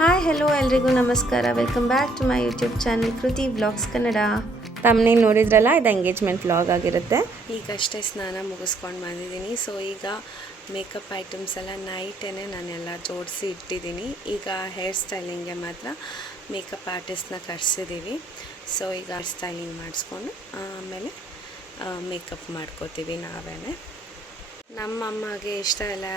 Hi hello ಎಲ್ರಿಗೂ ನಮಸ್ಕಾರ. Welcome back to my YouTube channel Kruthi vlogs Kannada. ತಮ್ಮನೇಲಿ ನೋಡಿದ್ರಲ್ಲ, ಇದು ಎಂಗೇಜ್ಮೆಂಟ್ ವ್ಲಾಗ್ ಆಗಿರುತ್ತೆ. ಈಗಷ್ಟೇ ಸ್ನಾನ ಮುಗಿಸ್ಕೊಂಡು ಬಂದಿದ್ದೀನಿ. ಸೊ ಈಗ ಮೇಕಪ್ ಐಟಮ್ಸ್ ಎಲ್ಲ ನೈಟೇ ನಾನೆಲ್ಲ ಜೋಡಿಸಿ ಇಟ್ಟಿದ್ದೀನಿ. ಈಗ ಹೇರ್ ಸ್ಟೈಲಿಂಗ್ಗೆ ಮಾತ್ರ ಮೇಕಪ್ ಆರ್ಟಿಸ್ಟ್ನ ಕರೆಸಿದ್ದೀವಿ. ಸೊ ಈಗ ಹೇರ್ ಸ್ಟೈಲಿಂಗ್ ಮಾಡಿಸ್ಕೊಂಡು ಆಮೇಲೆ ಮೇಕಪ್ ಮಾಡ್ಕೋತೀವಿ ನಾವೇ. ನಮ್ಮ ಅಮ್ಮಗೆ ಇಷ್ಟ ಇಲ್ಲ,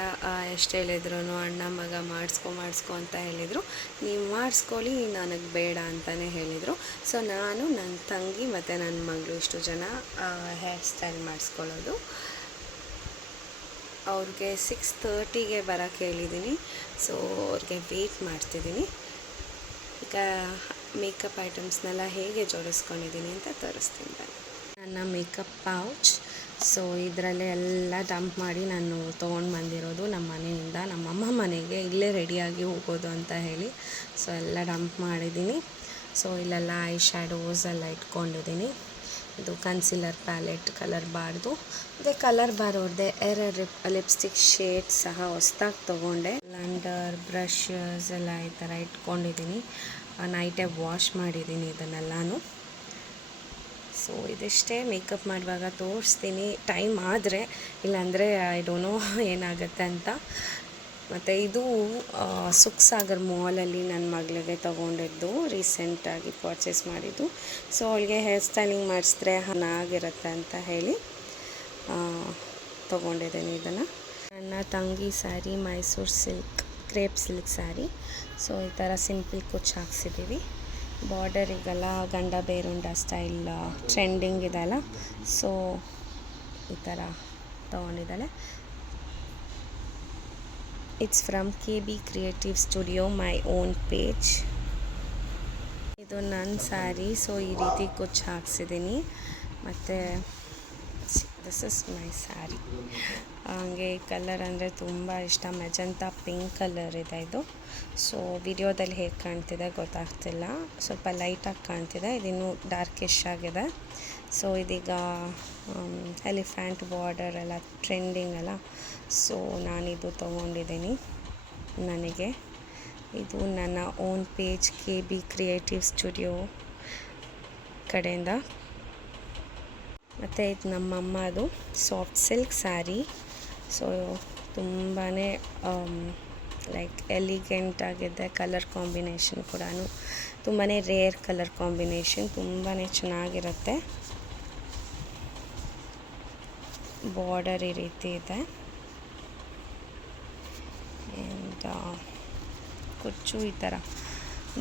ಎಷ್ಟು ಹೇಳಿದ್ರು ಅಣ್ಣ ಮಗ ಮಾಡಿಸ್ಕೊ ಅಂತ ಹೇಳಿದರು. ನೀವು ಮಾಡಿಸ್ಕೊಳ್ಳಿ, ನನಗೆ ಬೇಡ ಅಂತಲೇ ಹೇಳಿದರು. ಸೊ ನಾನು, ನನ್ನ ತಂಗಿ ಮತ್ತು ನನ್ನ ಮಗಳು ಇಷ್ಟು ಜನ ಹೇರ್ ಸ್ಟೈಲ್ ಮಾಡಿಸ್ಕೊಳ್ಳೋದು. ಅವ್ರಿಗೆ 6:30ಗೆ ಬರೋಕ್ಕೆ ಹೇಳಿದ್ದೀನಿ. ಸೊ ಅವ್ರಿಗೆ ವೆಯ್ಟ್ ಮಾಡ್ತಿದ್ದೀನಿ. ಈಗ ಮೇಕಪ್ ಐಟಮ್ಸ್ನೆಲ್ಲ ಹೇಗೆ ಜೋಡಿಸ್ಕೊಂಡಿದ್ದೀನಿ ಅಂತ ತೋರಿಸ್ತೀನಿ. ನನ್ನ ಮೇಕಪ್ ಪೌಚ್. ಸೊ ಇದರಲ್ಲೇ ಎಲ್ಲ ಡಂಪ್ ಮಾಡಿ ನಾನು ತೊಗೊಂಡು ಬಂದಿರೋದು ನಮ್ಮ ಮನೆಯಿಂದ. ನಮ್ಮಮ್ಮ ಮನೆಗೆ ಇಲ್ಲೇ ರೆಡಿಯಾಗಿ ಹೋಗೋದು ಅಂತ ಹೇಳಿ ಸೊ ಎಲ್ಲ ಡಂಪ್ ಮಾಡಿದ್ದೀನಿ. ಸೊ ಇಲ್ಲೆಲ್ಲ ಐ ಶ್ಯಾಡೋಸ್ ಎಲ್ಲ ಇಟ್ಕೊಂಡಿದ್ದೀನಿ. ಇದು ಕನ್ಸಿಲರ್ ಪ್ಯಾಲೆಟ್, ಕಲರ್ ಬಾರ್ದು. ಮತ್ತು ಕಲರ್ ಬಾರ್ ಅವ್ರದ್ದೇ ಲಿಪ್ಸ್ಟಿಕ್ ಶೇಡ್ ಸಹ ಹೊಸ್ದಾಗಿ ತೊಗೊಂಡೆ. ಬ್ಲೆಂಡರ್, ಬ್ರಷಸ್ ಎಲ್ಲ ಈ ಥರ ಇಟ್ಕೊಂಡಿದ್ದೀನಿ. ನೈಟೇ ವಾಶ್ ಮಾಡಿದ್ದೀನಿ ಇದನ್ನೆಲ್ಲನೂ. ಸೊ ಇದಿಷ್ಟೇ. ಮೇಕಪ್ ಮಾಡುವಾಗ ತೋರಿಸ್ತೀನಿ ಟೈಮ್ ಆದರೆ, ಇಲ್ಲಾಂದರೆ ಐ ಡೋಂಟ್ ನೋ ಏನಾಗುತ್ತೆ ಅಂತ. ಮತ್ತು ಇದು ಸುಖಸಾಗರ್ ಮಾಲಲ್ಲಿ ನನ್ನ ಮಗಳಿಗೆ ತೊಗೊಂಡಿದ್ದು, ರೀಸೆಂಟಾಗಿ ಪರ್ಚೇಸ್ ಮಾಡಿದ್ದು. ಸೊ ಅವಳಿಗೆ ಹೇರ್ ಸ್ಟೈಲಿಂಗ್ ಮಾಡಿಸಿದ್ರೆ ಚೆನ್ನಾಗಿರುತ್ತೆ ಅಂತ ಹೇಳಿ ತೊಗೊಂಡಿದ್ದೀನಿ ಇದನ್ನು. ನನ್ನ ತಂಗಿ sari Mysuru silk, crepe silk sari. So ಈ ಥರ ಸಿಂಪಲ್ ಕುಚ್ಚು ಹಾಕ್ಸಿದ್ದೀವಿ. ಬಾರ್ಡರಿಗೆಲ್ಲ ಗಂಡ ಬೇರುಂಡ ಸ್ಟೈಲ್ ಟ್ರೆಂಡಿಂಗ್ ಇದೆಲ್ಲ. ಸೊ ಈ ಥರ ತೊಗೊಂಡಿದ್ದಾಳೆ. It's from KB creative studio, my own page. ಇದು ನನ್ನ ಸ್ಯಾರಿ. ಸೊ ಈ ರೀತಿ ಕುಚ್ಚು ಹಾಕ್ಸಿದ್ದೀನಿ. ಮತ್ತು ದಿಸ್ ಇಸ್ ಮೈ ಸ್ಯಾರಿ. ಹಾಗೆ ಕಲರ್ ಅಂದರೆ ತುಂಬ ಇಷ್ಟ. ಮೆಜಂತಾ ಪಿಂಕ್ ಕಲರ್ ಇದೆ ಇದು. ಸೊ ವಿಡಿಯೋದಲ್ಲಿ ಹೇಗೆ ಕಾಣ್ತಿದೆ ಗೊತ್ತಾಗ್ತಿಲ್ಲ, ಸ್ವಲ್ಪ ಲೈಟಾಗಿ ಕಾಣ್ತಿದೆ. ಇದಿನ್ನೂ ಡಾರ್ಕಿಶ್ ಆಗಿದೆ. ಸೊ ಇದೀಗ ಎಲಿಫ್ಯಾಂಟ್ ಬಾರ್ಡರ್ ಎಲ್ಲ ಟ್ರೆಂಡಿಂಗ್ ಅಲ್ಲ. ಸೊ ನಾನಿದು ತೊಗೊಂಡಿದ್ದೀನಿ ನನಗೆ. ಇದು ನನ್ನ own page KB creative studio ಕಡೆಯಿಂದ. ಮತ್ತು ಇದು ನಮ್ಮಮ್ಮದು ಸಾಫ್ಟ್ ಸಿಲ್ಕ್ ಸ್ಯಾರಿ. ಸೊ ತುಂಬಾ ಲೈಕ್ ಎಲಿಗೆಂಟ್ ಆಗಿದೆ. ಕಲರ್ ಕಾಂಬಿನೇಷನ್ ಕೂಡ ತುಂಬಾ ರೇರ್ ಕಲರ್ ಕಾಂಬಿನೇಷನ್, ತುಂಬಾ ಚೆನ್ನಾಗಿರುತ್ತೆ. ಬಾರ್ಡರ್ ಈ ರೀತಿ ಇದೆ. ಆ್ಯಂಡ್ ಕುಚ್ಚು ಈ ಥರ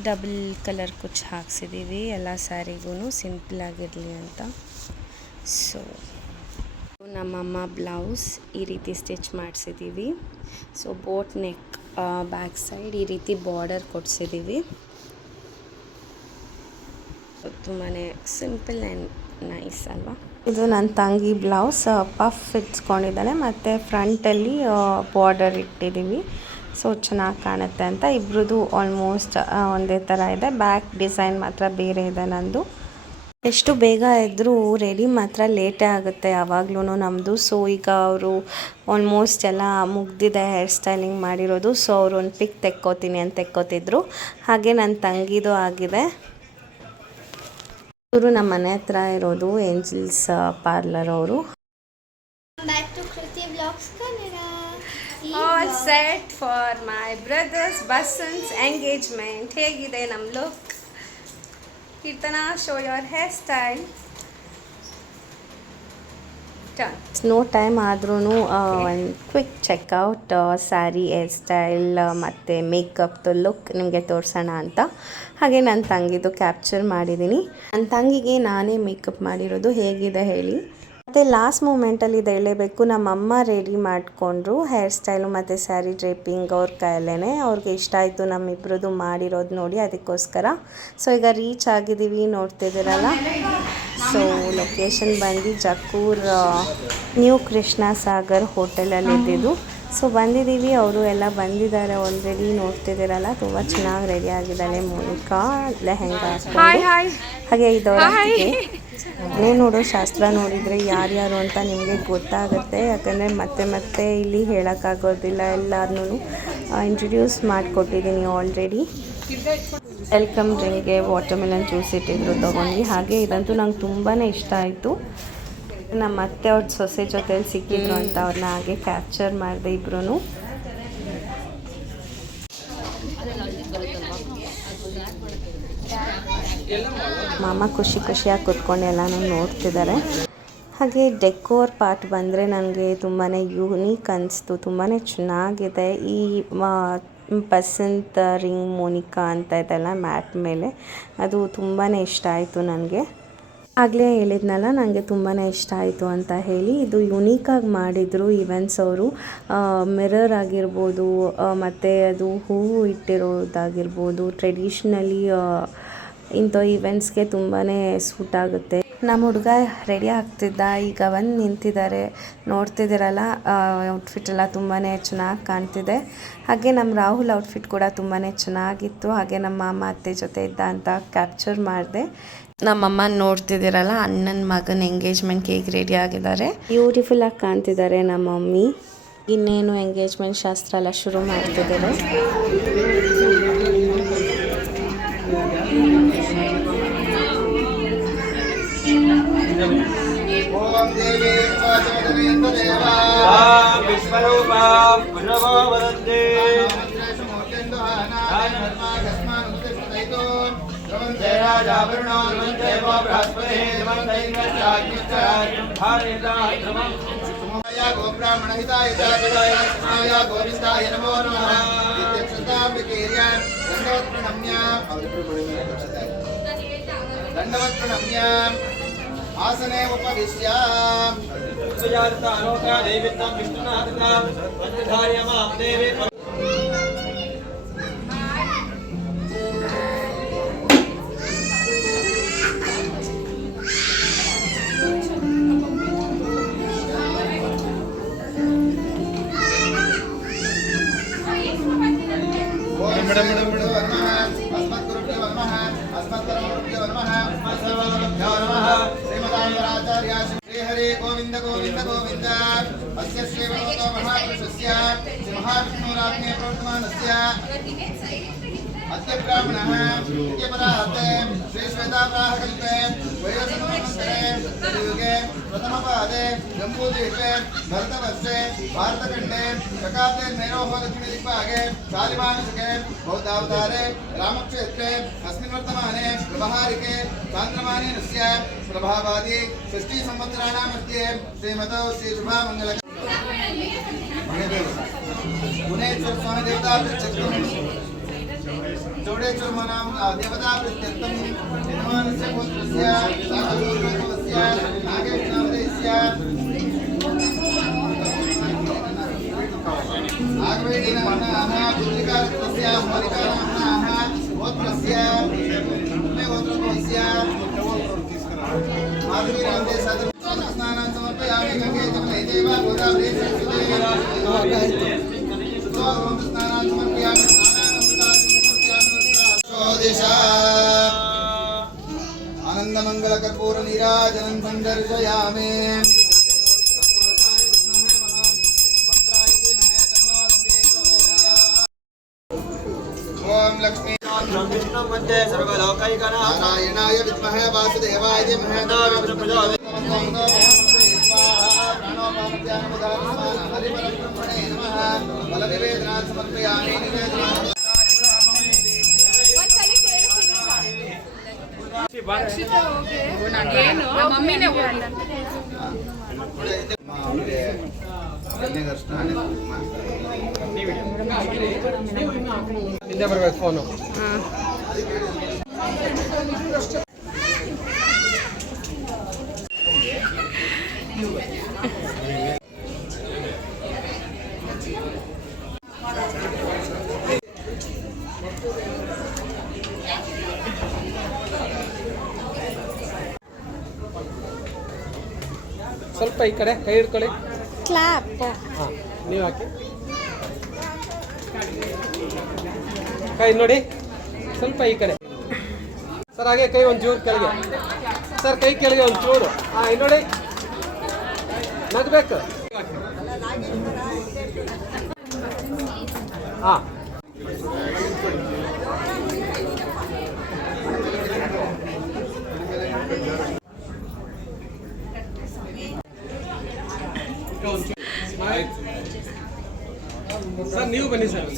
ಡಬಲ್ ಕಲರ್ ಕುಚ್ಚು ಹಾಕ್ಸಿದ್ದೀವಿ ಎಲ್ಲ ಸ್ಯಾರಿಗೂ, ಸಿಂಪಲಾಗಿರಲಿ ಅಂತ. ಸೊ ನಮ್ಮಮ್ಮ ಬ್ಲೌಸ್ ಈ ರೀತಿ ಸ್ಟಿಚ್ ಮಾಡಿಸಿದ್ದೀವಿ. So boat neck, back side ಈ ರೀತಿ ಬಾರ್ಡರ್ ಕೊಡಿಸಿದ್ದೀವಿ. ತುಂಬಾ ಸಿಂಪಲ್ ಆ್ಯಂಡ್ ನೈಸ್ ಅಲ್ವಾ. ಇದು ನನ್ನ ತಂಗಿ ಬ್ಲೌಸ್, ಪಫ್ ಇಟ್ಸ್ಕೊಂಡಿದ್ದಾಳೆ ಮತ್ತು ಫ್ರಂಟಲ್ಲಿ ಬಾರ್ಡರ್ ಇಟ್ಟಿದ್ದೀವಿ. ಸೊ ಚೆನ್ನಾಗಿ ಕಾಣುತ್ತೆ ಅಂತ. ಇಬ್ಬರದು ಆಲ್ಮೋಸ್ಟ್ ಒಂದೇ ಥರ ಇದೆ. ಬ್ಯಾಕ್ ಡಿಸೈನ್ ಮಾತ್ರ ಬೇರೆ ಇದೆ ನಂದು. ಎಷ್ಟು ಬೇಗ ಇದ್ದರೂ ರೆಡಿ ಮಾತ್ರ ಲೇಟೇ ಆಗುತ್ತೆ ಯಾವಾಗ್ಲೂ ನಮ್ಮದು. ಸೊ ಈಗ ಅವರು ಆಲ್ಮೋಸ್ಟ್ ಎಲ್ಲ ಮುಗ್ದಿದೆ ಹೇರ್ ಸ್ಟೈಲಿಂಗ್ ಮಾಡಿರೋದು. ಸೊ ಅವರು ಒಂದು ಪಿಕ್ ತೆಕ್ಕೋತೀನಿ ಅಂತ ತೆಕ್ಕೋತಿದ್ರು. ಹಾಗೆ ನನ್ನ ತಂಗಿದು ಆಗಿದೆ. ಇವರು ನಮ್ಮ ಮನೆ ಹತ್ರ ಇರೋದು ಏಂಜಲ್ಸ್ ಪಾರ್ಲರ್ ಅವರು. All set for my brother's ಬಸನ್ಸ್ ಎಂಗೇಜ್ಮೆಂಟ್. ಹೇಗಿದೆ ನಮ್ಮ look? Keerthana, show your hair style. No time ಆದ್ರೂ ಒಂದು quick checkout sari, hair style ಮತ್ತು ಮೇಕಪ್ದು ಲುಕ್ ನಿಮಗೆ ತೋರಿಸೋಣ ಅಂತ. ಹಾಗೆ ನನ್ನ ತಂಗಿದು ಕ್ಯಾಪ್ಚರ್ ಮಾಡಿದ್ದೀನಿ. ನನ್ನ ತಂಗಿಗೆ ನಾನೇ ಮೇಕಪ್ ಮಾಡಿರೋದು. ಹೇಗಿದೆ ಹೇಳಿ. ಮತ್ತು ಲಾಸ್ಟ್ ಮೂಮೆಂಟಲ್ಲಿ ಇದು ಹೇಳಲೇಬೇಕು, ನಮ್ಮಮ್ಮ ರೆಡಿ ಮಾಡಿಕೊಂಡ್ರು ಹೇರ್ ಸ್ಟೈಲು ಮತ್ತು ಸ್ಯಾರಿ ಡ್ರೇಪಿಂಗ್ ಅವ್ರ ಕೈಯಲ್ಲೇ. ಅವ್ರಿಗೆ ಇಷ್ಟ ಆಯಿತು ನಮ್ಮಿಬ್ಬರದು ಮಾಡಿರೋದು ನೋಡಿ, ಅದಕ್ಕೋಸ್ಕರ. ಸೊ ಈಗ ರೀಚ್ ಆಗಿದ್ದೀವಿ, ನೋಡ್ತಿದ್ದೀರಲ್ಲ. ಸೊ ಲೊಕೇಶನ್ ಬಂದು ಜಕ್ಕೂರ್ ನ್ಯೂ ಕೃಷ್ಣ ಸಾಗರ್ ಹೋಟೆಲಲ್ಲಿ ಇದ್ದಿದ್ದು. ಸೊ ಬಂದಿದ್ದೀವಿ, ಅವರು ಎಲ್ಲ ಬಂದಿದ್ದಾರೆ ಆಲ್ರೆಡಿ, ನೋಡ್ತಿದ್ದೀರಲ್ಲ. ತುಂಬ ಚೆನ್ನಾಗಿ ರೆಡಿ ಆಗಿದ್ದಾಳೆ ಮೋನಿಕಾ, ಲೆಹೆಂಗಾ ಹಾಕ್ಕೊಂಡು. ಹಾಗೆ ಇದವರಿಗೆ ನೋಡೋ ಶಾಸ್ತ್ರ ನೋಡಿದರೆ ಯಾರ್ಯಾರು ಅಂತ ನಿಮಗೆ ಗೊತ್ತಾಗುತ್ತೆ. ಯಾಕಂದರೆ ಮತ್ತೆ ಇಲ್ಲಿ ಹೇಳೋಕ್ಕಾಗೋದಿಲ್ಲ ಎಲ್ಲಾರನ್ನೂ. ಇಂಟ್ರೊಡ್ಯೂಸ್ ಮಾಡಿಕೊಟ್ಟಿದ್ದೀನಿ ಆಲ್ರೆಡಿ. ವೆಲ್ಕಮ್ ಡ್ರಿಂಕ್ಗೆ ವಾಟರ್ಮೆಲನ್ ಜ್ಯೂಸ್ ಇಟ್ಟಿದ್ರು ತೊಗೊಂಡು. ಹಾಗೆ ಇದಂತೂ ನಂಗೆ ತುಂಬಾ ಇಷ್ಟ ಆಯಿತು. ನಮ್ಮ ಅತ್ತೆ ಅವ್ರ ಸೊಸೆ ಜೊತೆಲಿ ಸಿಕ್ಕಿದ್ರು ಅಂತ ಅವ್ರನ್ನ ಹಾಗೆ ಕ್ಯಾಪ್ಚರ್ ಮಾಡಿದೆ ಇಬ್ರು. ಮಾಮ ಖುಷಿಯಾಗಿ ಕೂತ್ಕೊಂಡು ಎಲ್ಲನೂ ನೋಡ್ತಿದ್ದಾರೆ. ಹಾಗೆ ಡೆಕೋರ್ ಪಾರ್ಟ್ ಬಂದರೆ ನನಗೆ ತುಂಬಾ ಯೂನಿಕ್ ಅನಿಸ್ತು. ತುಂಬಾ ಚೆನ್ನಾಗಿದೆ. ಈ ಬಸಂತ್ ರಿಂಗ್ ಮೋನಿಕಾ ಅಂತ ಇದೆಲ್ಲ ಮ್ಯಾಟ್ ಮೇಲೆ, ಅದು ತುಂಬಾ ಇಷ್ಟ ಆಯಿತು ನನಗೆ. ಆಗಲೇ ಹೇಳಿದ್ನಲ್ಲ ನನಗೆ ತುಂಬಾ ಇಷ್ಟ ಆಯಿತು ಅಂತ ಹೇಳಿ. ಇದು ಯುನೀಕಾಗಿ ಮಾಡಿದರು ಈವೆಂಟ್ಸ್ ಅವರು. ಮಿರರ್ ಆಗಿರ್ಬೋದು, ಮತ್ತು ಅದು ಹೂವು ಇಟ್ಟಿರೋದಾಗಿರ್ಬೋದು, ಟ್ರೆಡಿಷ್ನಲಿ ಇಂಥ ಈವೆಂಟ್ಸ್ಗೆ ತುಂಬಾ ಸೂಟ್ ಆಗುತ್ತೆ. ನಮ್ಮ ಹುಡುಗ ರೆಡಿ ಆಗ್ತಿದ್ದ, ಈಗ ಬಂದು ನಿಂತಿದ್ದಾರೆ. ನೋಡ್ತಿದ್ದೀರಲ್ಲ, ಔಟ್ಫಿಟ್ ಎಲ್ಲ ತುಂಬಾ ಚೆನ್ನಾಗಿ ಕಾಣ್ತಿದೆ. ಹಾಗೆ ನಮ್ಮ ರಾಹುಲ್ ಔಟ್ಫಿಟ್ ಕೂಡ ತುಂಬಾ ಚೆನ್ನಾಗಿತ್ತು. ಹಾಗೆ ನಮ್ಮ ಮಾಮ ಅತ್ತೆ ಜೊತೆ ಇದ್ದ ಅಂತ ಕ್ಯಾಪ್ಚರ್ ಮಾಡಿದೆ. ನಮ್ಮಮ್ಮ ನೋಡ್ತಿದ್ದೀರಲ್ಲ, ಅಣ್ಣನ ಮಗನ ಎಂಗೇಜ್ಮೆಂಟ್ಗೆ ಹೇಗೆ ರೆಡಿ ಆಗಿದ್ದಾರೆ. ಬ್ಯೂಟಿಫುಲ್ಲಾಗಿ ಕಾಣ್ತಿದ್ದಾರೆ ನಮ್ಮ ಮಮ್ಮಿ. ಇನ್ನೇನು ಎಂಗೇಜ್ಮೆಂಟ್ ಶಾಸ್ತ್ರ ಎಲ್ಲ ಶುರು ಮಾಡ್ತಿದ್ದಾರೆ. गोब्राह्मण हिताय गोविंदाय नमो नमः. दंडवत् प्रणम्य आसने उपविश्य अनोखा देवीत्वं विष्णुनाथता वंदधार्यमां देवी. श्रीहरे गोविंद गोविंद गोविंद. अस्य श्रीमतो महापुरुषस्य श्री महाविष्णुराज्ञे प्रवर्तमानस्य अद्य ब्राह्मणः नित्यपरार्थे श्री श्वेताप्राहकल्पे वयोसंवत्सरे युगे प्रथमपादे जम्बूद्वीपे भरतवर्षे भारतखण्डे शकाब्दे नैरोः दक्षिणदिग्भागे शालिमानशके बौद्धावतारे रामक्षेत्रे अस्मिन् वर्तमाने व्यवहारिके चान्द्रमानेनस्य प्रभावादि षष्ठी संवत्सराणां मध्ये श्रीमतौ श्री शुभामंगल गुणेश्वर स्वामी देवता प्रत्यक्षं चौडेश्वर मनाम देवता प्रत्यक्षं यजमानस्य पुत्रस्य साधुर्गतस्य नागेशनामदेस्य आगवेदीनाम्नाः पुत्रिकारत्वस्य मालिकानाम्नाः गोत्रस्य गोत्रस्य माधुरीरामदे स्नानां समर्पयामि. गंगे जमुने चैव गोदावरी सरस्वती स्नानां समर्पयामि. आनंदमंगल कर्पूर नीराजनं संदर्शयामि. ओम लक्ष्मी विष्णु मध्ये सर्वलोकैकनाथाय विद्महे वासुदेवाय धीमहि तन्नो प्रचोदयात्. हरिब्रह्मणे नमः. फलनिवेदनात् समर्पयामि. ಹಿಂದೆ ಬರ್ಬೇಕು ಫೋನು. ಸ್ವಲ್ಪ ಈ ಕಡೆ ಕೈ ಹಿಡ್ಕೊಳ್ಳಿ. ಕ್ಲಾಪ್. ಹಾಂ, ನೀವು ಹಾಕಿ ಕೈ ನೋಡಿ, ಸ್ವಲ್ಪ ಈ ಕಡೆ ಸರ್. ಹಾಗೆ ಕೈ ಒಂಚೂರು ಕೆಳಗೆ ಸರ್, ಕೈ ಕೆಳಗೆ ಒಂಚೂರು. ಹಾಂ, ನೋಡಿ, ನಗಬೇಕು. ಹಾಂ ಸರ್ ನೀವು ಬನ್ನಿ ಸರ್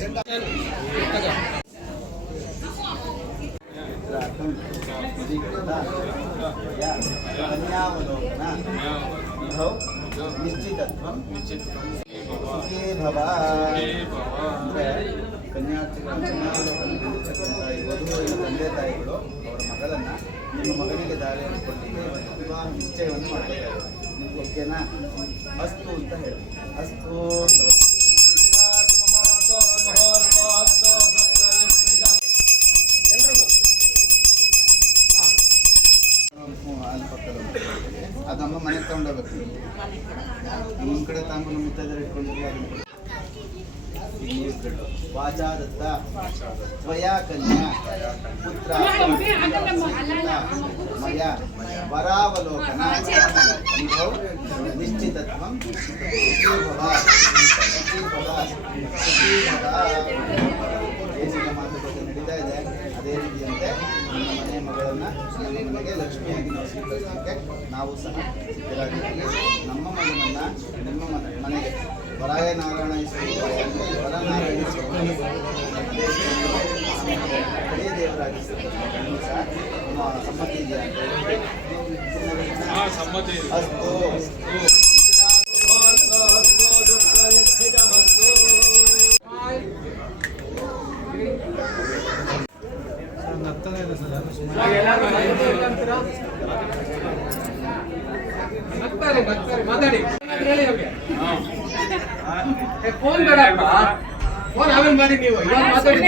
ನಿಶ್ಚಿತತ್ವಂ ಸುಖೇ ಭವ ಅಂದರೆ ವಧುವಿನ ತಂದೆ ತಾಯಿಗಳು ಅವರ ಮಗಳನ್ನು ನಿಮ್ಮ ಮಗನಿಗೆ ದಾರಿಯನ್ನು ಕೊಟ್ಟಿಗೆ ವಿವಾಹ ನಿಶ್ಚಯವನ್ನು ಮಾಡ್ತಾರೆ. ನಿಮ್ಗೆ ಓಕೆನಾ? ಅಸ್ತು ಅಂತ ಹೇಳಿ. ಅಸ್ತು ಅಲ್ಲಿ ಪಕ್ಕದಲ್ಲಿ ಅದಮ್ಮ ಮನೆಗೆ ತಗೊಂಡೋಗ್ಬೇಕು. ನಿಮ್ಮ ಕಡೆ ತಾಂಬೂಲ ಮುತ್ತೈದೆಯರು ಇಟ್ಕೊಂಡಿದ್ರೆ ಅದನ್ನು ವಾಚಾ ದತ್ತ ತ್ವಯಾ ಕನ್ಯಾ ಪುತ್ರ ಮಯ ವರಾವಲೋಕನ ಅನುಭವ ನಿಶ್ಚಿತತ್ವಂ ಏನಿನ ಮಾತುಕತೆ ನಡೀತಾ ಇದೆ ಅದೇ ರೀತಿಯಂತೆ ನಮ್ಮ ಮನೆಯ ಮಗಳನ್ನು ನಮ್ಮ ಮನೆಗೆ ಲಕ್ಷ್ಮಿಯಾಗಿ ನಾವು ಸ್ವೀಕರಿಸಲಿಕ್ಕೆ ನಾವು ಸಹ ಸಿದ್ಧರಾಗಿದ್ದೀವಿ. ನಮ್ಮ ಮಗನನ್ನು ನಿಮ್ಮ ಮನೆಗೆ ವರಾಯ ನಾರಾಯಣ ವರನಾರಾಯಣ ಅದೇ ದೇವರಾಗಿ ಸಹ ಸಮ್ಮತಿ ಇದೆಯಾ? ಅಸ್ತು ಮಾತಾಡಿ ಫೋನ್ ಬೇಡಪ್ಪ, ಫೋನ್ ಆಮೇಲೆ ಮಾಡಿ. ನೀವು ಇವಾಗ ಮಾತಾಡಿ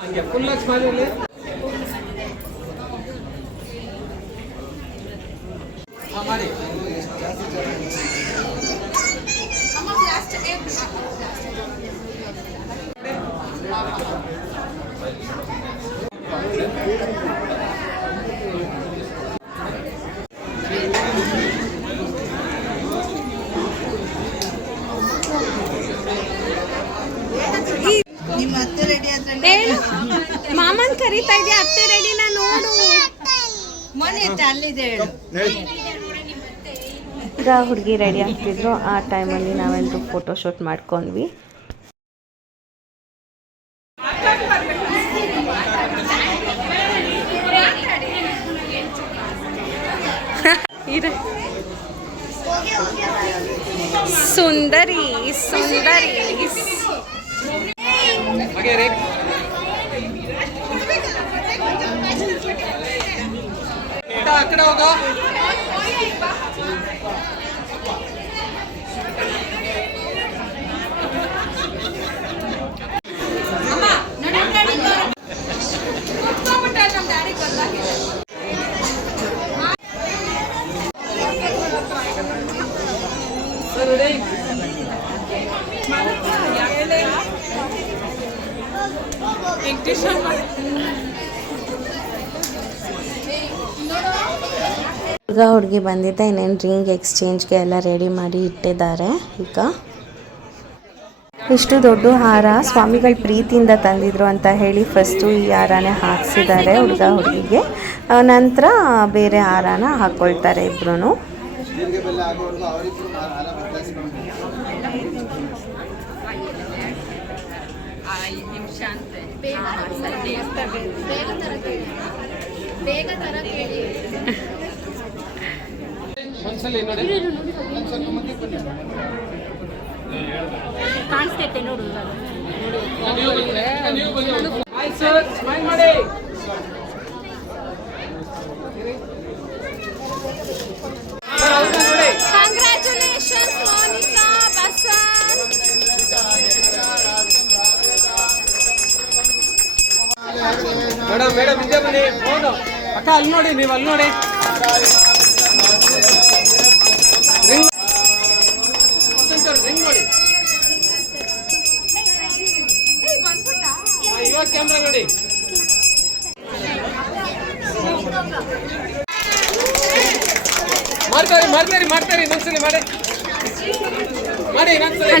ಹಂಗೆ ಫುಲ್ ಸ್ಮೈಲ್ ಮಾಡಿ. ನಿಮ್ಮ ಅತ್ತೆ ರೆಡಿ ಆದ್ರೆ ಮಾಮನ್ ಕರೀತಾ ಇದೆಯಾ? ಅತ್ತೆ ರೆಡಿನ ನೋಡು. ಮನೆ ಅಲ್ಲಿದೆ ಹೇಳು. ಈಗ ಹುಡುಗಿ ರೆಡಿ ಆಗ್ತಿದ್ರು. ಆ ಟೈಮಲ್ಲಿ ನಾವೆಲ್ಲರೂ ಫೋಟೋಶೂಟ್ ಮಾಡ್ಕೊಂಡ್ವಿ. ಸುಂದರಿ ಸುಂದರಿ ಆ ಕಡೆ ಹೋಗ. ಈಗ ಹುಡುಗಿ ಬಂದಿದ್ದೆ. ಇನ್ನೇನು ರಿಂಗ್ ಎಕ್ಸ್ಚೇಂಜ್ಗೆ ಎಲ್ಲ ರೆಡಿ ಮಾಡಿ ಇಟ್ಟಿದ್ದಾರೆ. ಈಗ ಇಷ್ಟು ದೊಡ್ಡ ಹಾರ ಸ್ವಾಮಿಗಳ ಪ್ರೀತಿಯಿಂದ ತಂದಿದ್ರು ಅಂತ ಹೇಳಿ ಫಸ್ಟು ಈ ಹಾರನೇ ಹಾಕ್ಸಿದ್ದಾರೆ ಹುಡುಗ ಹುಡುಗಿಗೆ. ನಂತರ ಬೇರೆ ಹಾರನ ಹಾಕ್ಕೊಳ್ತಾರೆ ಇಬ್ರು. ಜೀರಿಗೆ ಬೆಲ್ಲ ಆಗೋವರೆಗೂ ಅವರಿಬ್ಬರು ಹಾರ ಬದಲಾಯಿಸ್ಕೊಂಡು ಒಂದ್ಸಲಿ ನೋಡಿ. ಕಾಣಿಸ್ತೈತೆ ನೋಡು. ಹಾಯ್ ಸರ್, ಸ್ಮೈಲ್ ಮಾಡಿ. Congratulations Monika Basan. Madam madam ಹಿಂದೆ ಬನ್ನಿ. ಫೋನು ಅಕ್ಕ ಅಲ್ಲಿ ನೋಡಿ, ನೀವು ಅಲ್ಲಿ ನೋಡಿ. ರಿಂಗ್ ರಿಂಗ್ ನೋಡಿ. ಇವಾಗ ಕ್ಯಾಮ್ರಾ ನೋಡಿ. ಮಾಡ್ತಾರೆ ಇನ್ನೊಂದ್ಸಲಿ ಮಾಡಿ ಇನ್ನೊಂದ್ಸಲಿ.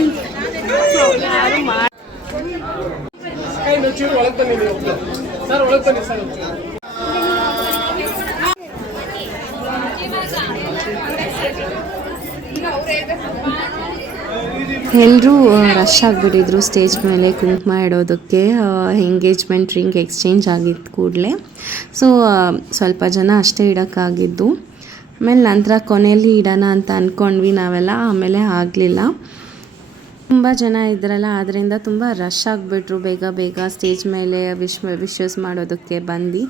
ಕೈ ಮುಚ್ಚಿರು ಒಳಗೆ ಬನ್ನಿ ನೀವು ಸರ್, ಒಳಗೆ ಬನ್ನಿ ಸರ್. ಎಲ್ಲರೂ ರಶ್ ಆಗಿಬಿಟ್ಟಿದ್ರು ಸ್ಟೇಜ್ ಮೇಲೆ ಕುಂಕುಮ ಇಡೋದಕ್ಕೆ. ಎಂಗೇಜ್ಮೆಂಟ್ ರಿಂಗ್ ಎಕ್ಸ್ಚೇಂಜ್ ಆಗಿದ್ದು ಕೂಡಲೇ. ಸೊ ಸ್ವಲ್ಪ ಜನ ಅಷ್ಟೇ ಇಡೋಕ್ಕಾಗಿದ್ದು. ಆಮೇಲೆ ನಂತರ ಕೊನೆಯಲ್ಲಿ ಇಡೋಣ ಅಂತ ಅಂದ್ಕೊಂಡ್ವಿ ನಾವೆಲ್ಲ, ಆಮೇಲೆ ಆಗಲಿಲ್ಲ. ತುಂಬ ಜನ ಇದ್ರಲ್ಲ, ಆದ್ದರಿಂದ ತುಂಬ ರಶ್ ಆಗಿಬಿಟ್ರು. ಬೇಗ ಬೇಗ ಸ್ಟೇಜ್ ಮೇಲೆ ವಿಶಸ್ ಮಾಡೋದಕ್ಕೆ ಬಂದು.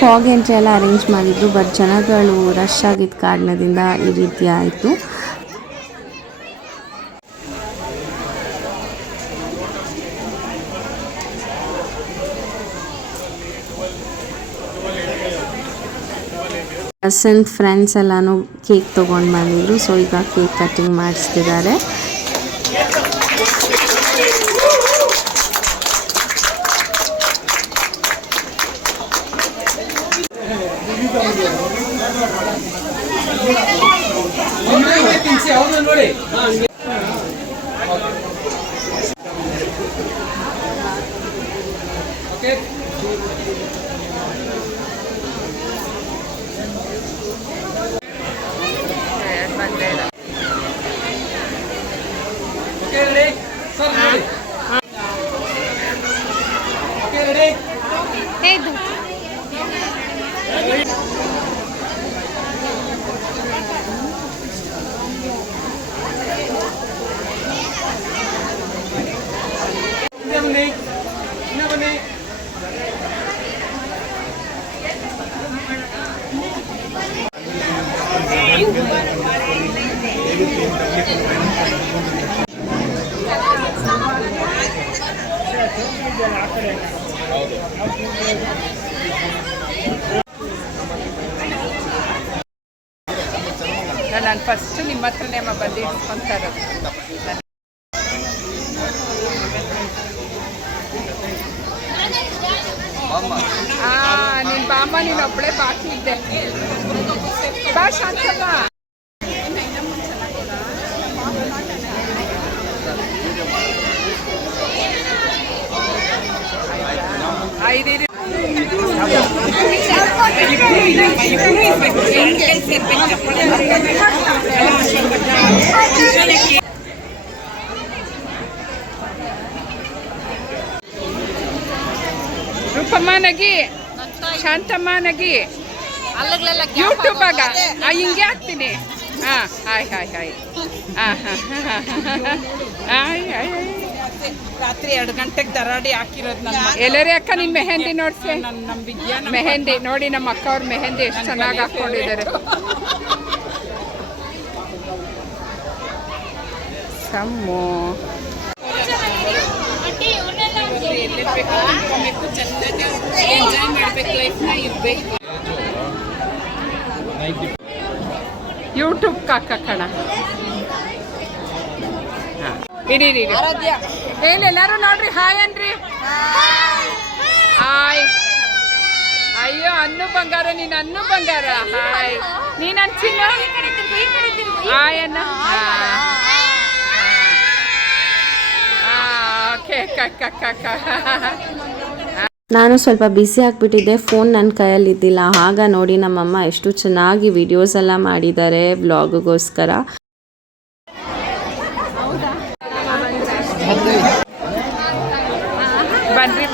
ಫಾಗ್ ಎಂಟ್ರಿ ಎಲ್ಲ ಅರೇಂಜ್ ಮಾಡಿದ್ರು, ಬಟ್ ಜನಗಳು ರಶ್ ಆಗಿದ್ದ ಕಾರಣದಿಂದ ಈ ರೀತಿ ಆಯಿತು. ಕಸಿನ್ ಫ್ರೆಂಡ್ಸ್ ಎಲ್ಲನೂ ಕೇಕ್ ತೊಗೊಂಡು ಬಂದಿದ್ರು. ಸೊ ಈಗ ಕೇಕ್ ಕಟ್ಟಿಂಗ್ ಮಾಡಿಸ್ತಿದ್ದಾರೆ. ನೋಡಿ. Okay ready sir, ready. Okay ready. ಬನ್ನಿ. ನಾನು ಫಸ್ಟ್ ನಿಮ್ಮ ಹತ್ರನೇ ಬಂದು ಇಟ್ಕೊಂತ ಇರೋದು. ನಿನ್ನ ಬಾಮ್ಮ ನೀನು ಒಬ್ಬಳೇ ಬಾಕಿ ಇದ್ದೆ. ಬಾ ಶಾಂತಮ್ಮ. ಐದು ರೂಪಮ್ಮ ನಗಿ, ಶಾಂತಮ್ಮ ನಗಿ. ಯೂಟ್ಯೂಬಾಗ ಹಿಂಗೆ ಹಾಕ್ತೀನಿ. ಹಾಂ ಹಾಯ್ ಹಾಯ್ ಹಾಯ್. ಹಾಂ ಹಾಂ ಹಾಯ್ ಹಾಯ್. ರಾತ್ರಿ 2 ಗಂಟೆಗೆ ದರಾಡಿ ಹಾಕಿರೋದು. ಎಲ್ಲರೇ ಅಕ್ಕ ನಿಮ್ಮ ಮೆಹಂದಿ ನೋಡ್ಸಿ. ಮೆಹಂದಿ ನೋಡಿ, ನಮ್ಮ ಅಕ್ಕ ಅವ್ರ ಮೆಹಂದಿ ಎಷ್ಟು ಚೆನ್ನಾಗಿ ಹಾಕ್ಕೊಂಡಿದ್ದಾರೆ. ಸಮ್ಮು ಯೂಟ್ಯೂಬ್ ಕಾಕ ಕಣ. ಇರಿ ಹೇಳಿ ಎಲ್ಲರೂ ನೋಡ್ರಿ ಹಾಯ್ ಅನ್ರಿ. ಹಾಯ್. ಅಯ್ಯೋ ಅನ್ನು ಬಂಗಾರ, ನೀನು ಅನ್ನು ಬಂಗಾರ. ಹಾಯ್. ನೀನು ಅನ್ಸಿಲ್ಲ ಹಾಯ್ ಅನ್ನ. ಓಕೆ ನಾನು ಸ್ವಲ್ಪ ಬ್ಯುಸಿ ಆಗಿಬಿಟ್ಟಿದ್ದೆ, ಫೋನ್ ನನ್ನ ಕೈಯಲ್ಲಿ ಇದ್ದಿಲ್ಲ. ಆಗ ನೋಡಿ ನಮ್ಮಮ್ಮ ಎಷ್ಟು ಚೆನ್ನಾಗಿ ವಿಡಿಯೋಸ್ ಎಲ್ಲ ಮಾಡಿದ್ದಾರೆ ವ್ಲಾಗ್ಗೋಸ್ಕರ. ಬನ್ರಿ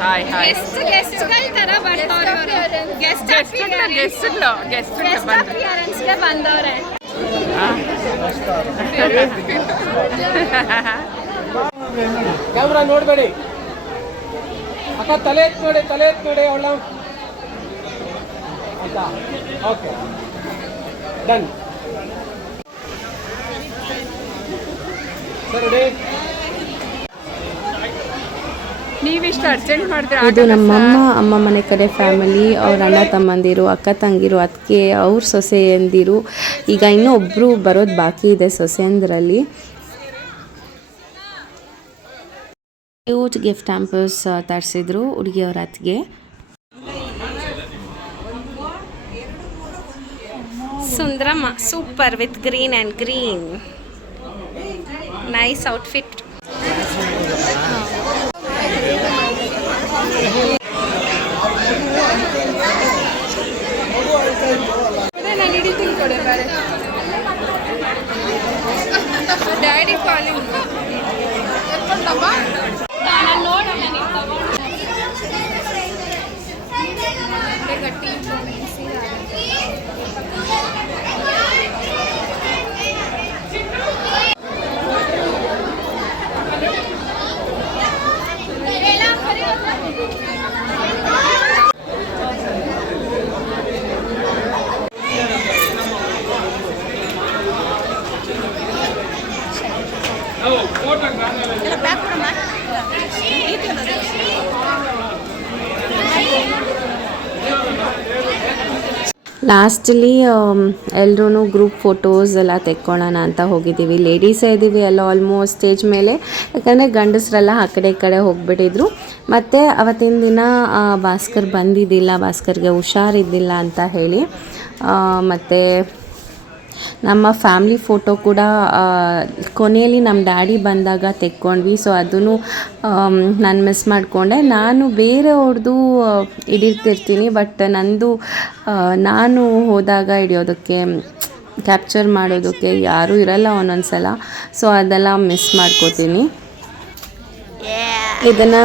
ಹಾಯ್ ಹಾಯ್. ಗೆಸ್ಟ್ಗಳ ತರ ಬರ್ತಾವ್ರೆ, ಗೆಸ್ಟ್ ಅಪಿಯರೆನ್ಸ್ಗೆ ಬಂದವ್ರೆ. ಕ್ಯಾಮ್ರಾ ನೋಡಬೇಡಿ ಅಕ್ಕ, ತಲೆ ಎತ್ತು ನೋಡಿ ಅವಳ. Okay done sir. ನೀವಿಷ್ಟು ಅರ್ಜೆಂಟ್ ಮಾಡಿದ್ರೆ ಇದು ನಮ್ಮಮ್ಮ ಅಮ್ಮ ಮನೆ ಕಡೆ ಫ್ಯಾಮಿಲಿ, ಅವ್ರ ಅಣ್ಣ ತಮ್ಮಂದಿರು, ಅಕ್ಕ ತಂಗಿರು, ಅದಕ್ಕೆ ಅವ್ರ ಸೊಸೆಯಂದಿರು. ಈಗ ಇನ್ನೂ ಒಬ್ಬರು ಬರೋದು ಬಾಕಿ ಇದೆ ಸೊಸೆಯಂದ್ರಲ್ಲಿ. ಕ್ಯೂಟ್ ಗಿಫ್ಟ್ ಹ್ಯಾಂಪರ್ಸ್ ತರಿಸಿದ್ರು ಹುಡುಗಿಯವ್ರ ಅತ್ತಿಗೆ. Sundaramma super with green and green, nice outfit. Daddy calling ಲಾಸ್ಟಲ್ಲಿ ಎಲ್ಲರೂ ಗ್ರೂಪ್ ಫೋಟೋಸ್ ಎಲ್ಲ ತೆಕ್ಕೊಳ್ಳೋಣ ಅಂತ ಹೋಗಿದ್ದೀವಿ. ಲೇಡೀಸೇ ಇದ್ದೀವಿ ಎಲ್ಲ ಆಲ್ಮೋಸ್ಟ್ ಸ್ಟೇಜ್ ಮೇಲೆ, ಯಾಕಂದರೆ ಗಂಡಸರೆಲ್ಲ ಆ ಕಡೆ ಈ ಕಡೆ ಹೋಗಿಬಿಟ್ಟಿದ್ರು. ಮತ್ತು ಅವತ್ತಿನ ದಿನ ಭಾಸ್ಕರ್ ಬಂದಿದ್ದಿಲ್ಲ, ಭಾಸ್ಕರ್ಗೆ ಹುಷಾರಿದ್ದಿಲ್ಲ ಅಂತ ಹೇಳಿ. ಮತ್ತು ನಮ್ಮ ಫ್ಯಾಮ್ಲಿ ಫೋಟೋ ಕೂಡ ಕೊನೆಯಲ್ಲಿ ನಮ್ಮ ಡ್ಯಾಡಿ ಬಂದಾಗ ತೆಕ್ಕೊಂಡ್ವಿ. ಸೊ ಅದನ್ನು ನಾನು ಮಿಸ್ ಮಾಡಿಕೊಂಡೆ. ನಾನು ಬೇರೆಯವ್ರದ್ದು ಹಿಡಿತಿರ್ತೀನಿ, ಬಟ್ ನಂದು ನಾನು ಹೋದಾಗ ಹಿಡಿಯೋದಕ್ಕೆ, ಕ್ಯಾಪ್ಚರ್ ಮಾಡೋದಕ್ಕೆ ಯಾರೂ ಇರಲ್ಲ ಒಂದೊಂದು ಸಲ. ಸೊ ಅದೆಲ್ಲ ಮಿಸ್ ಮಾಡ್ಕೋತೀನಿ. ಇದನ್ನು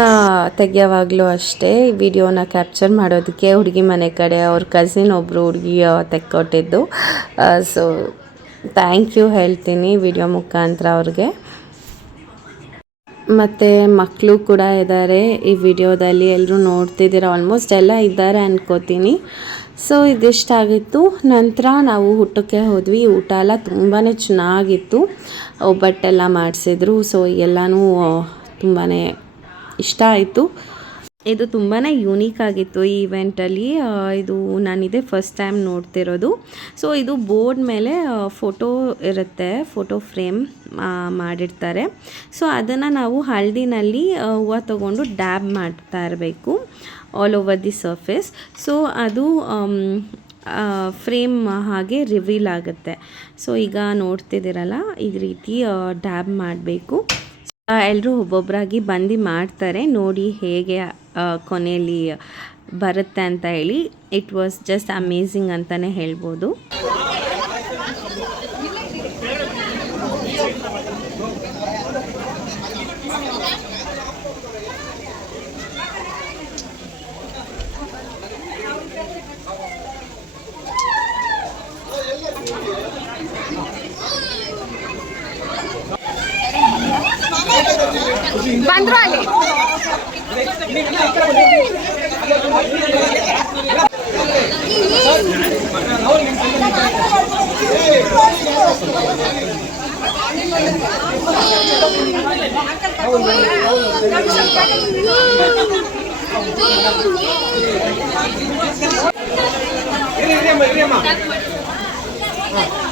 ತೆಗಿಯೋವಾಗಲೂ ಅಷ್ಟೇ, ವಿಡಿಯೋನ ಕ್ಯಾಪ್ಚರ್ ಮಾಡೋದಕ್ಕೆ ಹುಡುಗಿ ಮನೆ ಕಡೆ ಅವ್ರ ಕಸಿನ್ ಒಬ್ಬರು ಹುಡುಗಿ ತೆಕ್ಕೊಟ್ಟಿದ್ದು. ಸೊ ಥ್ಯಾಂಕ್ ಯು ಹೇಳ್ತೀನಿ ವಿಡಿಯೋ ಮುಖಾಂತರ ಅವ್ರಿಗೆ. ಮತ್ತು ಮಕ್ಕಳು ಕೂಡ ಇದ್ದಾರೆ ಈ ವಿಡಿಯೋದಲ್ಲಿ, ಎಲ್ಲರೂ ನೋಡ್ತಿದ್ದೀರ, ಆಲ್ಮೋಸ್ಟ್ ಎಲ್ಲ ಇದ್ದಾರೆ ಅನ್ಕೋತೀನಿ. ಸೊ ಇದಿಷ್ಟಾಗಿತ್ತು. ನಂತರ ನಾವು ಊಟಕ್ಕೆ ಹೋದ್ವಿ. ಊಟ ಎಲ್ಲ ತುಂಬಾ ಚೆನ್ನಾಗಿತ್ತು, ಒಬ್ಬಟ್ಟೆಲ್ಲ ಮಾಡಿಸಿದ್ರು. ಸೊ ಎಲ್ಲನೂ ತುಂಬಾ ಇಷ್ಟ ಆಯಿತು. ಇದು ತುಂಬಾ ಯೂನಿಕ್ ಆಗಿತ್ತು ಈ ಇವೆಂಟಲ್ಲಿ. ಇದು ನಾನಿದೆ ಫಸ್ಟ್ ಟೈಮ್ ನೋಡ್ತಿರೋದು. ಸೊ ಇದು ಬೋರ್ಡ್ ಮೇಲೆ ಫೋಟೋ ಇರುತ್ತೆ, ಫೋಟೋ ಫ್ರೇಮ್ ಮಾಡಿರ್ತಾರೆ. ಸೊ ಅದನ್ನು ನಾವು ಹಳದಿನಲ್ಲಿ ಹೂವು ತೊಗೊಂಡು ಡ್ಯಾಬ್ ಮಾಡ್ತಾ ಇರಬೇಕು all over the surface. So ಅದು ಫ್ರೇಮ್ ಹಾಗೆ ರಿವೀಲ್ ಆಗುತ್ತೆ. ಸೊ ಈಗ ನೋಡ್ತಿದ್ದೀರಲ್ಲ, ಈ ರೀತಿ ಡ್ಯಾಬ್ ಮಾಡಬೇಕು. ಎಲ್ಲರೂ ಒಬ್ಬೊಬ್ಬರಾಗಿ ಬಂದು ಮಾಡ್ತಾರೆ. ನೋಡಿ ಹೇಗೆ ಕೊನೆಯಲ್ಲಿ ಬರುತ್ತೆ ಅಂತ ಹೇಳಿ. ಇಟ್ ವಾಸ್ ಜಸ್ಟ್ ಅಮೇಝಿಂಗ್ ಅಂತಲೇ ಹೇಳ್ಬೋದು. ಬಂದ್ರು ಅಲ್ಲಿ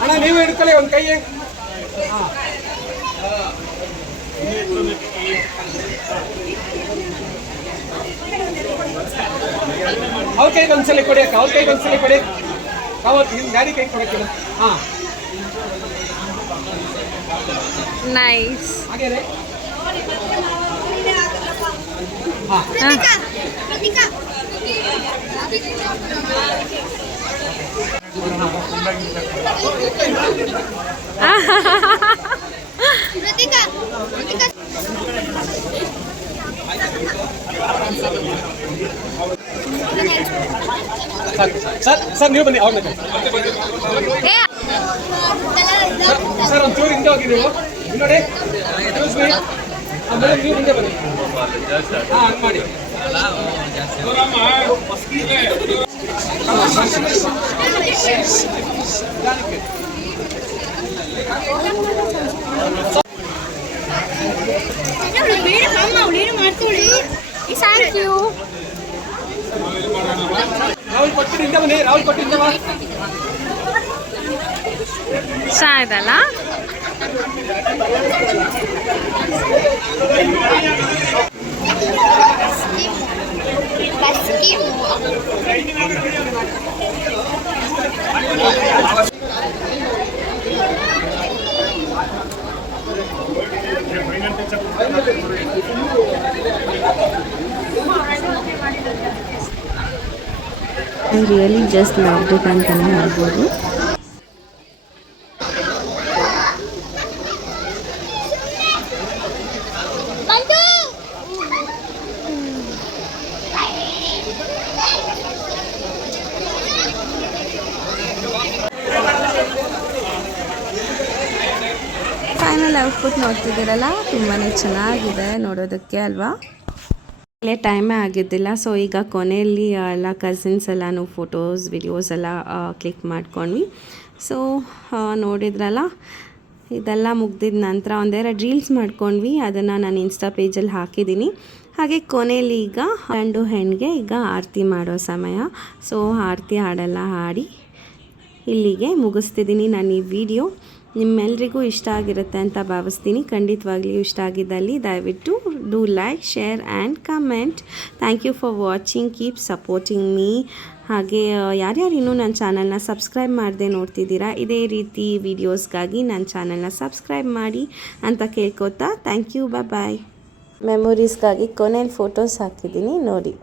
ಅಣ್ಣ ನೀವು ಹಿಡ್ಕೊಳ್ಳಿ ಒಂದು ಕೈ. ಅವ್ರ ಕೈಗೆ ಒಂದ್ಸಲ ಕೊಡಿ ಅಕ್ಕ, ಅವ್ರ ಕೈಗೆ ಒಂದ್ಸಲ ಕೊಡಿ. ನಿಮ್ಮ ಡ್ಯಾಡಿ ಕೈ ಕೊಡಕ್ಕಿಲ್ಲ. ಹಾಂ ನೈಸ್. ಹಾಗೇನೆ ಸರ್ ನೀವು ಬನ್ನಿ ಅವ್ರನ್ನ ಸರ್ ಒಂಚೂರು ಹಿಂದೆ ಹೋಗಿ ನೀವು ನೋಡಿ ಆಮೇಲೆ ನೀವು ಹಿಂದೆ ಬನ್ನಿ. ಹಾಂ ಹಂಗೆ ಮಾಡಿ. Thank you. ರಾಹುಲ್ ಕೊಟ್ಟಿದ್ದು ಹಿಂದೆ ಬನ್ನಿ, ರಾಹುಲ್ ಕೊಟ್ಟಿದ್ದವ ಚೆನ್ನಾಗಿದಲ್ಲ? I really just loved it ಅಂತಲೇ ಹೇಳ್ಬೋದು. ಫೈನಲ್ ಔಟ್ಪುಟ್ ನೋಡ್ತಿದ್ದೀರಲ್ಲ, ತುಂಬಾ ಚೆನ್ನಾಗಿದೆ ನೋಡೋದಕ್ಕೆ ಅಲ್ವಾ? ಇಲ್ಲೇ ಟೈಮೇ ಆಗಿದ್ದಿಲ್ಲ. ಸೊ ಈಗ ಕೊನೆಯಲ್ಲಿ ಎಲ್ಲ ಕಸಿನ್ಸ್ ಎಲ್ಲನೂ ಫೋಟೋಸ್ ವಿಡಿಯೋಸ್ ಎಲ್ಲ ಕ್ಲಿಕ್ ಮಾಡ್ಕೊಂಡ್ವಿ. ಸೊ ನೋಡಿದ್ರಲ್ಲ, ಇದೆಲ್ಲ ಮುಗ್ದಿದ ನಂತರ ಒಂದೆರಡು ರೀಲ್ಸ್ ಮಾಡ್ಕೊಂಡ್ವಿ. ಅದನ್ನು ನಾನು ಇನ್ಸ್ಟಾ ಪೇಜಲ್ಲಿ ಹಾಕಿದ್ದೀನಿ. ಹಾಗೆ ಕೊನೆಯಲ್ಲಿ ಈಗ ಗಂಡು ಹೆಣ್ಣಿಗೆ ಈಗ ಆರತಿ ಮಾಡೋ ಸಮಯ. ಸೊ ಆರತಿ ಹಾಡೆಲ್ಲ ಹಾಡಿ ಇಲ್ಲಿಗೆ ಮುಗಿಸ್ತಿದ್ದೀನಿ ನಾನು ಈ ವಿಡಿಯೋ. ನಿಮ್ಮೆಲ್ರಿಗೂ ಇಷ್ಟ ಆಗಿರುತ್ತೆ ಅಂತ ಭಾವಿಸ್ತೀನಿ. ಖಂಡಿತವಾಗ್ಲಿಯೂ ಇಷ್ಟ ಆಗಿದ್ದಲ್ಲಿ ದಯವಿಟ್ಟು do like, share and comment. Thank you for watching. Keep supporting me. ಹಾಗೆ ಯಾರ್ಯಾರು ಇನ್ನೂ ನನ್ನ ಚಾನಲ್ನ ಸಬ್ಸ್ಕ್ರೈಬ್ ಮಾಡದೆ ನೋಡ್ತಿದ್ದೀರಾ, ಇದೇ ರೀತಿ ವೀಡಿಯೋಸ್ಗಾಗಿ ನನ್ನ ಚಾನಲ್ನ ಸಬ್ಸ್ಕ್ರೈಬ್ ಮಾಡಿ ಅಂತ ಕೇಳ್ಕೊತಾ ಥ್ಯಾಂಕ್ ಯು. ಬಾಯ್. ಮೆಮೊರೀಸ್ಗಾಗಿ ಕೊನೆಯಲ್ಲಿ ಫೋಟೋಸ್ ಹಾಕಿದ್ದೀನಿ ನೋಡಿ.